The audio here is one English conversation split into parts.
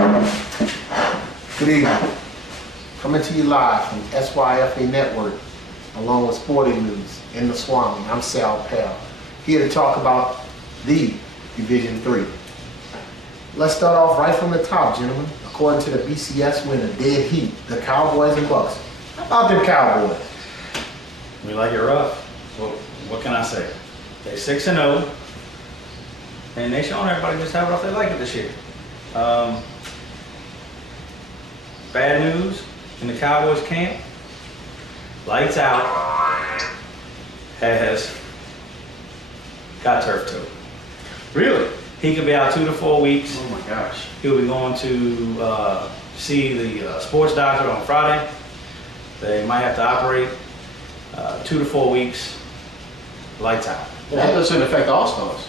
Good evening. Coming to you live from SYFA Network, along with Sporting News in the SWAMI. I'm Sal Pell, here to talk about the Division III. Let's start off right from the top, gentlemen. According to the BCS winner, dead heat, the Cowboys and Bucks. How about them Cowboys? We like it rough. Well, what can I say? They're 6-0, and they showing everybody just how rough they like it this year. Bad news in the Cowboys camp. Lights Out has got turf toe. Really? He could be out 2 to 4 weeks. Oh my gosh. He'll be going to see the sports doctor on Friday. They might have to operate 2 to 4 weeks. Lights out. Well, that doesn't affect All-Stars.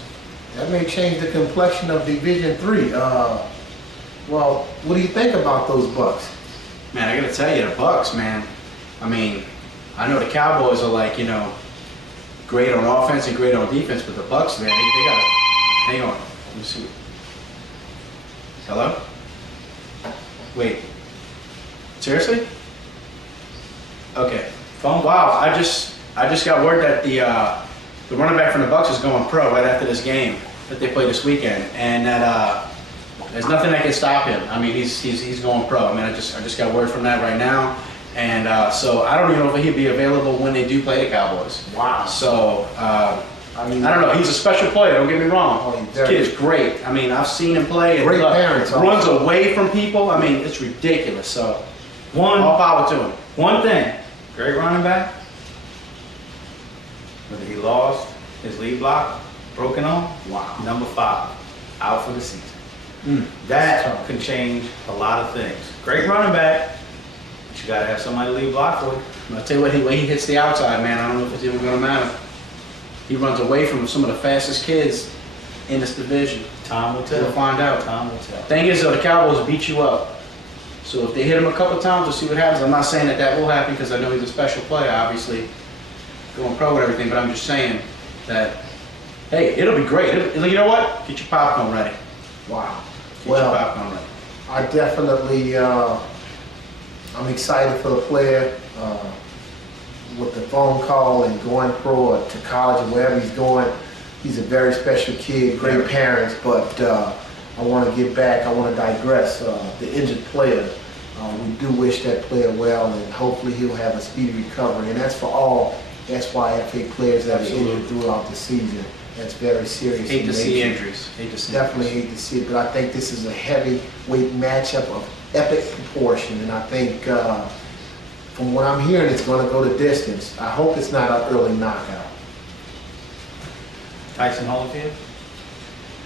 That may change the complexion of Division III. Well, what do you think about those Bucks? Man, I gotta tell you, the Bucks, man. I mean, I know the Cowboys are like, you know, great on offense and great on defense, but the Bucks, man, they gotta. Hang on. Let me see. Hello? Wait. Seriously? Okay. Phone. Wow, I just got word that the running back from the Bucks is going pro right after this game that they play this weekend, and that there's nothing that can stop him. I mean, he's going pro. I mean, I just got word from that right now, and so I don't even know if he'll be available when they do play the Cowboys. Wow. So I don't know. He's a special player. Don't get me wrong. Oh, This kid is great. I mean, I've seen him play. And Great parents runs also. away from people. I mean, it's ridiculous. So One all power to him. thing, great running back. But he lost his lead block, broken arm. Wow. Number 5, out for the season. Mm. That can change a lot of things. Great running back, but you gotta have somebody to lead block for you. I'll tell you what, when he hits the outside, man, I don't know if it's even going to matter. He runs away from some of the fastest kids in this division. Time will tell. We'll find out. Time will tell. Thing is, though, the Cowboys beat you up. So if they hit him a couple times, we'll see what happens. I'm not saying that will happen because I know he's a special player, obviously, going pro and everything, but I'm just saying that, hey, it'll be great. You know what? Get your popcorn ready. Wow. Get your popcorn ready. I definitely, I'm excited for the player with the phone call and going pro or to college or wherever he's going. He's a very special kid, great parents, but I want to get back, I want to digress. The injured player, we do wish that player well, and hopefully he'll have a speedy recovery. And that's for all SYFA players that are injured throughout the season. That's very serious. Hate to see injuries. Hate to see Definitely hate to see it, but I think this is a heavyweight matchup of epic proportion, and I think from what I'm hearing, it's going to go the distance. I hope it's not an early knockout. Tyson Holyfield,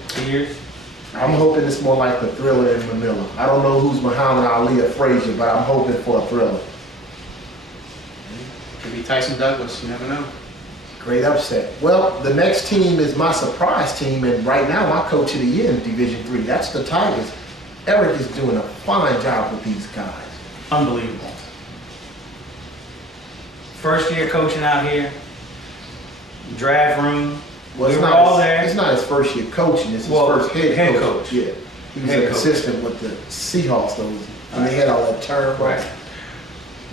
2 years. I'm hoping it's more like the Thriller in Manila. I don't know who's Muhammad Ali or Frazier, but I'm hoping for a Thriller. Could be Tyson Douglas. You never know. Great upset. Well, the next team is my surprise team, and right now my coach of the year in Division III. That's the Tigers. Eric is doing a fine job with these guys. Unbelievable. First year coaching out here, draft room. Well, We it's were not all his, there. It's not his first year coaching. It's his Well, first head coach. coach. Yeah, he was Head an coach. assistant with the Seahawks. Those and they had all that turn. Right.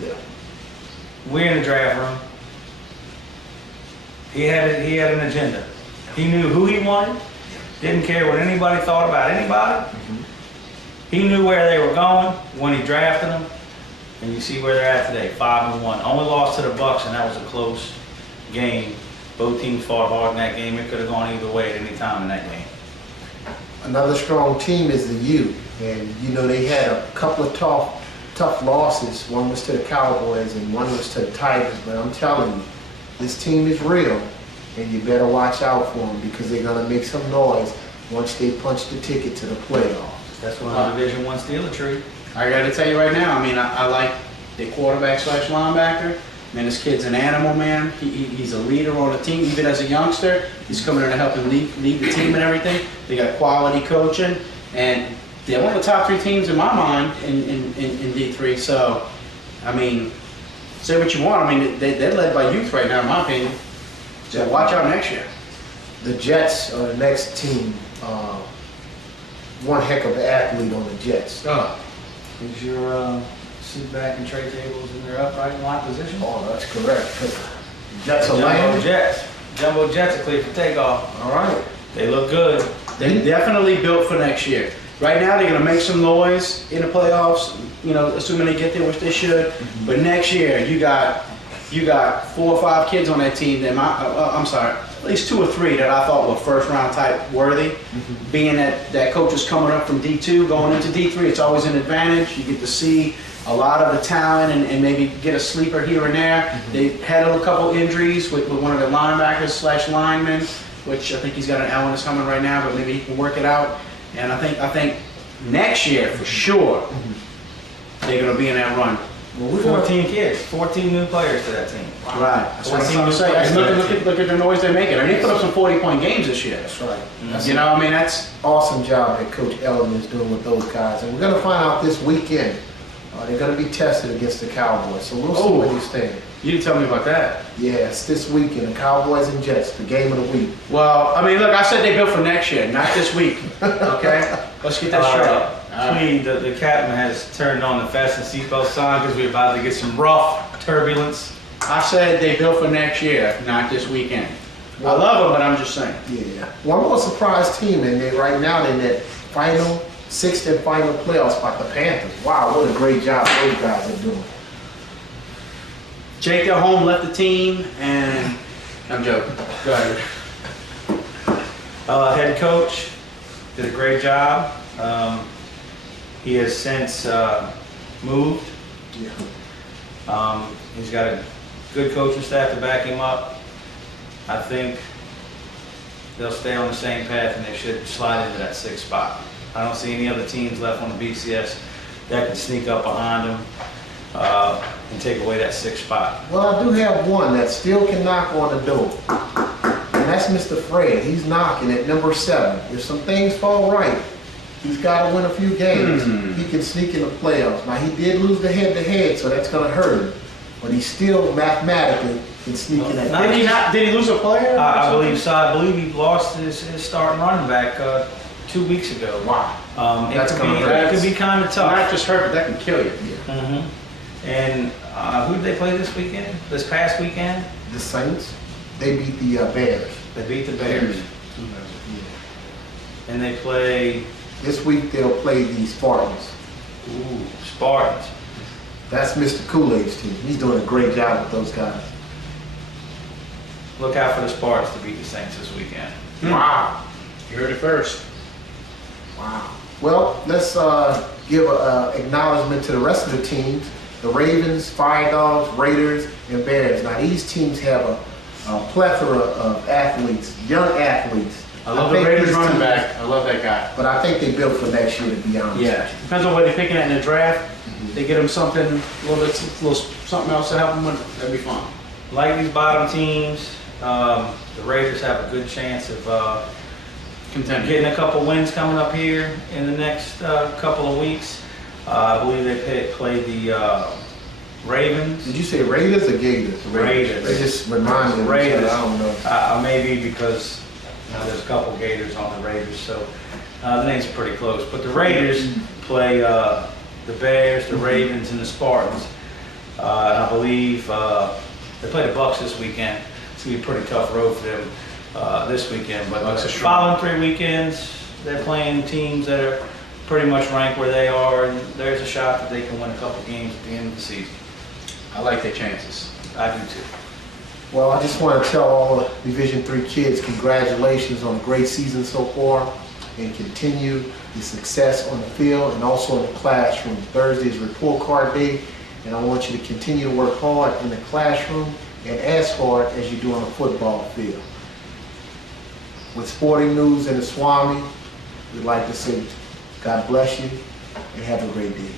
Yeah. We're in the draft room. He had an agenda. He knew who he wanted. Didn't care what anybody thought about anybody. He knew where they were going when he drafted them. And you see where they're at today, 5-1. Only lost to the Bucks, and that was a close game. Both teams fought hard in that game. It could have gone either way at any time in that game. Another strong team is the U, and you know they had a couple of tough losses. One was to the Cowboys, and one was to the Tigers. But I'm telling you, this team is real, and you better watch out for them because they're gonna make some noise once they punch the ticket to the playoffs. That's one of the Division I stealer tree. I got to tell you right now, I mean, I like the quarterback / linebacker. Man, this kid's an animal, man. He's a leader on the team, even as a youngster. He's coming in to help him lead the team and everything. They got quality coaching, and they're one of the top 3 teams in my mind in D3. So, I mean, say what you want. I mean, they're led by youth right now, in my opinion. So watch out next year. The Jets are the next team. one heck of an athlete on the Jets. Is your seat back and tray tables in their upright and lock position? Oh, that's correct. 'Cause Jets are Jumbo landing. Jets. Jumbo Jets are clear for takeoff. All right. They look good. They definitely built for next year. Right now, they're gonna make some noise in the playoffs, you know, assuming they get there, which they should. But next year, you got 4 or 5 kids on that team that I'm sorry, at least 2 or 3 that I thought were first round type worthy. Being that coach is coming up from D2, going into D3, it's always an advantage. You get to see a lot of the talent and maybe get a sleeper here and there. They had a couple injuries with one of the linebackers / linemen, which I think he's got an illness coming right now, but maybe he can work it out. And I think next year for sure they're gonna be in that run. Well, we're gonna 14 kids, 14 new players to that team. Right. That's what I'm 14 trying to new say. players And to that team. look at the noise they're making. I mean, they put up some 40-point games this year. That's right. That's You know, I mean, that's awesome job that Coach Elliman is doing with those guys. And we're going to find out this weekend. They're going to be tested against the Cowboys. So we'll see Oh. where they stand. you didn't tell me about that. Yeah, it's this weekend, the Cowboys and Jets, the game of the week. Well, I mean, look, I said they built for next year, not this week. Okay, let's get that straight. Tweed, the captain has turned on the fasten seatbelt sign because we're about to get some rough turbulence. I said they built for next year, not this weekend. I love them, but I'm just saying. Yeah. One more surprise team in there right now in that final, 6th and final playoff spot, the Panthers. Wow, what a great job those guys are doing. Jake at home left the team, and I'm joking. Go ahead. Head coach did a great job. He has since moved. Yeah. He's got a good coaching staff to back him up. I think they'll stay on the same path and they should slide into that 6th spot. I don't see any other teams left on the BCS that can sneak up behind them and take away that 6th spot. Well, I do have one that still can knock on the door. And that's Mr. Fred. He's knocking at number 7. If some things fall right, he's got to win a few games. He can sneak in the playoffs. Now, he did lose the head-to-head, so that's going to hurt him. But he still mathematically can sneak in that. Did he lose a player? I believe so. I believe he lost his starting running back 2 weeks ago. Wow. It could be kind of tough. Not just hurt, but that can kill you. And who did they play this weekend? This past weekend? The Saints, they beat the Bears. They beat the Bears. And they play This week they'll play the Spartans. Spartans. That's Mr. Kool-Aid's team. He's doing a great job with those guys. Look out for the Spartans to beat the Saints this weekend. Wow. You heard it first. Wow. Well, let's give an acknowledgement to the rest of the teams. The Ravens, Fire Dogs, Raiders, and Bears. Now these teams have a plethora of athletes, young athletes. I love the think Raiders these running teams- back. I love that guy. But I think they built for next year, to be honest. Yeah, depends on where they're picking at in the draft. They get them something, a little something else to help them with. That'd be fun. Like these bottom teams, the Raiders have a good chance of Contender. getting a couple wins coming up here in the next couple of weeks. I believe they play the Ravens. Did you say Raiders or Gators? Raiders. They just remind me of each other. I don't know. Maybe because there's a couple Gators on the Raiders, so the name's pretty close. But the Raiders play the Bears, the Ravens, and the Spartans. And I believe they play the Bucks this weekend. It's gonna be a pretty tough road for them this weekend. But Bucks the are strong. following 3 weekends, they're playing teams that are pretty much ranked where they are, and there's a shot that they can win a couple games at the end of the season. I like their chances. I do too. Well, I just want to tell all the Division III kids congratulations on a great season so far, and continue the success on the field and also in the classroom. Thursday is report card day, and I want you to continue to work hard in the classroom and as hard as you do on the football field. With sporting news in the SWAMI, we'd like to say God bless you and have a great day.